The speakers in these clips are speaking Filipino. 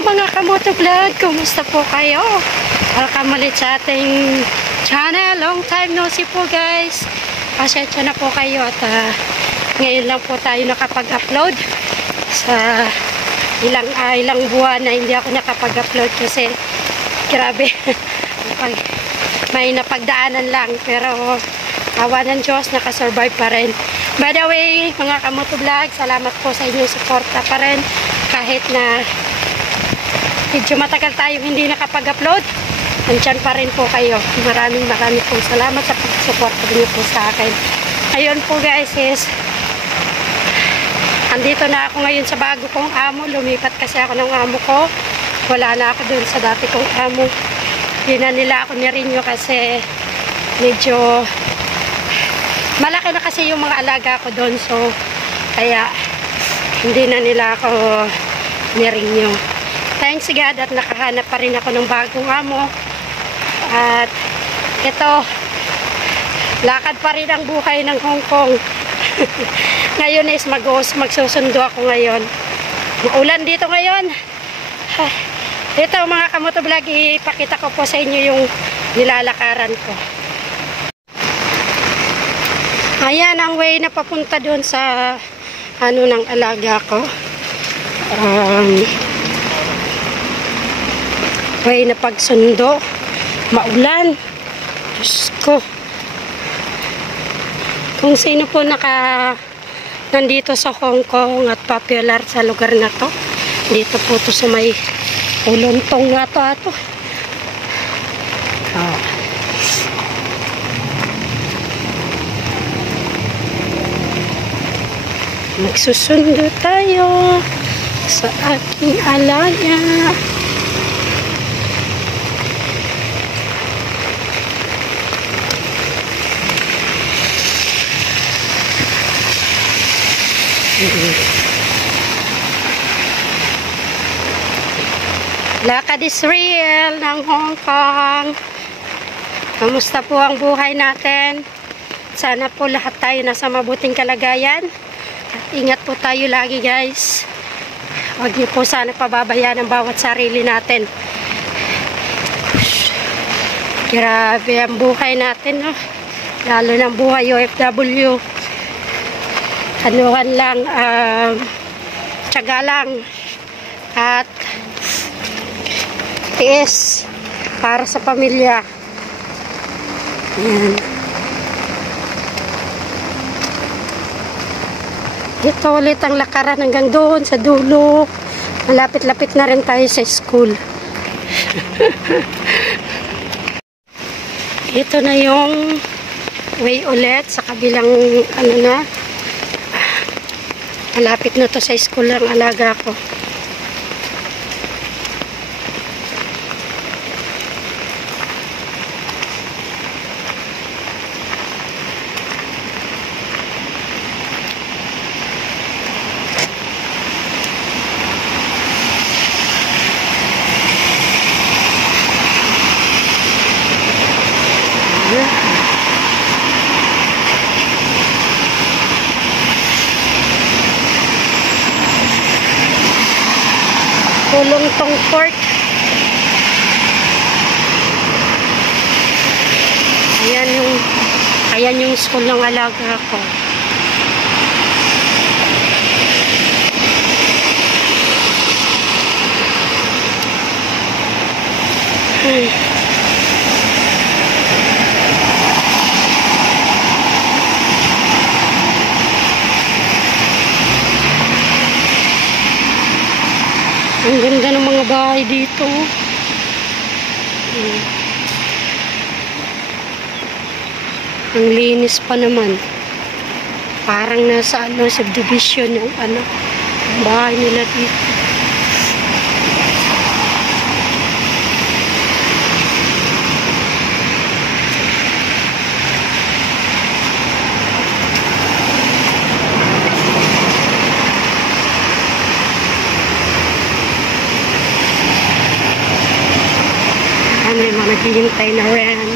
mga kamoto vlog, kumusta po kayo? Welcome ulit sa ating channel. Long time no see po guys. Pasensya na po kayo at ngayon lang po tayo nakapag-upload sa ilang buwan na hindi ako nakapag-upload kasi grabe may napagdaanan lang, pero awa ng Diyos nakasurvive pa rin. By the way mga kamoto vlog, salamat po sa inyong suporta pa rin kahit na medyo matagal tayong hindi nakapag-upload. Nandiyan pa rin po kayo. Maraming pong salamat sa pag-suporta niyo po sa akin. Ayun po guys, andito na ako ngayon sa bago kong amo. Lumipat kasi ako ng amo ko. Wala na ako dun sa dati kong amo. Hindi na nila ako nirinyo kasi medyo malaki na kasi yung mga alaga ko dun. So, kaya hindi na nila ako nirinyo. Thanks God at nakahanap pa rin ako ng bagong amo. At ito, lakad pa rin ang buhay ng Hong Kong. Ngayon is magsusundo ako ngayon. Maulan dito ngayon. Ito mga kamoto vlog, ipakita ko po sa inyo yung nilalakaran ko. Ayan ang way na papunta doon sa ano ng alaga ko. Way na pagsundo. Maulan. Diyos ko. Kung sino po nandito sa Hong Kong at popular sa lugar na to, dito po to sa may Ulontong nga to ato. Magsusundo tayo sa aking alaga. Lakad is real ng Hong Kong. Kamusta po ang buhay natin? Sana po lahat tayo nasa mabuting kalagayan. At ingat po tayo lagi guys. Huwag niyo po sana pababayaan ang bawat sarili natin. Grabe ang buhay natin, no? Lalo ng buhay OFW. Anuhan lang, tiyaga lang at tiis para sa pamilya. Ayan. Dito ulit ang lakaran hanggang doon sa dulo. Malapit-lapit na rin tayo sa school. Ito na yung way ulit sa kabilang ano na. Malapit na to sa school ang alaga ko. Ulontong Port. Ayan yung school ng alaga ko. Ang ganda ng mga bahay dito. Ang linis pa naman. Parang nasa subdivision yung bahay nila dito. May mga naghihintay na rin.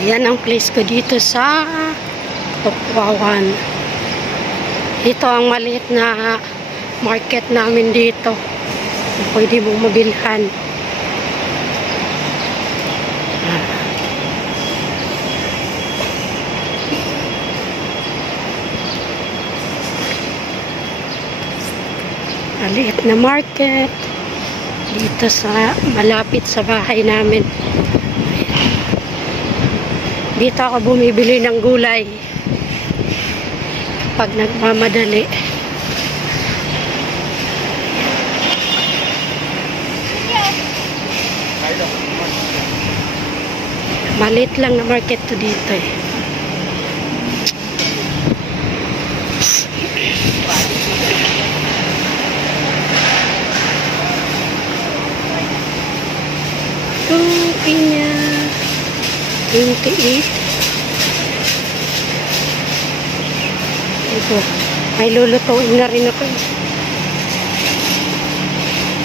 Ayan ang place ko dito sa Tokwawan. Ito ang maliit na market namin dito. Pwede mong mabilhan. Maliit na market dito sa malapit sa bahay namin. Dito ako bumibili ng gulay pag nagmamadali. Maliit lang na market to dito eh. Pinya 28. Ito, may lulutuin na rin ako.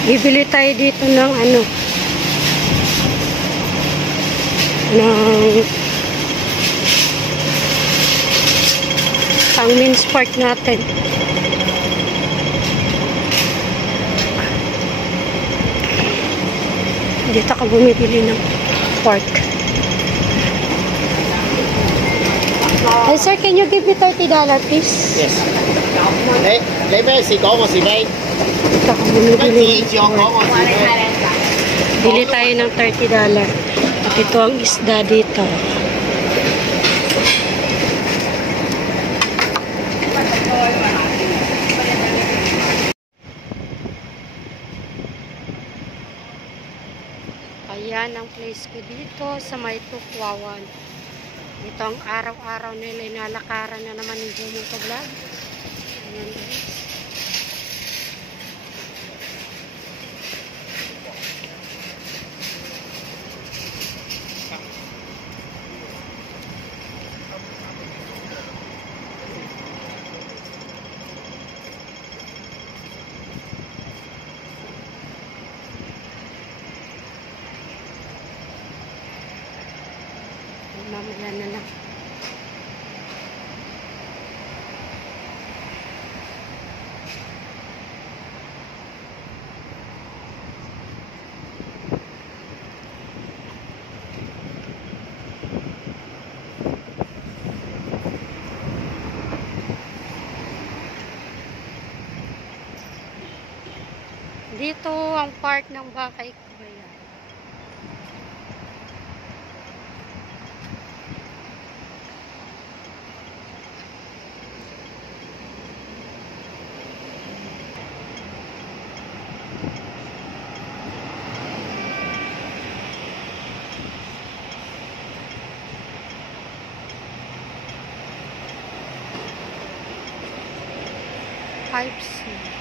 Bibili tayo dito ng ano, ng pang mince pork natin. Dito ka bumibili ng pork. Hey sir, can you give me $30 please? Yes. 你咩事講我是非？ Dito ka bumibili ng 我講 pork. 我是非。 Bili tayo ng $30. At ito ang isda dito. Ayan ang place ko dito sa may Tokwawan. Ito ang araw-araw nila inalakaran na naman yung Bumong Vlog. Ayan guys. Mamaya na lang. Dito ang park ng Bakay Kuya. Pipes.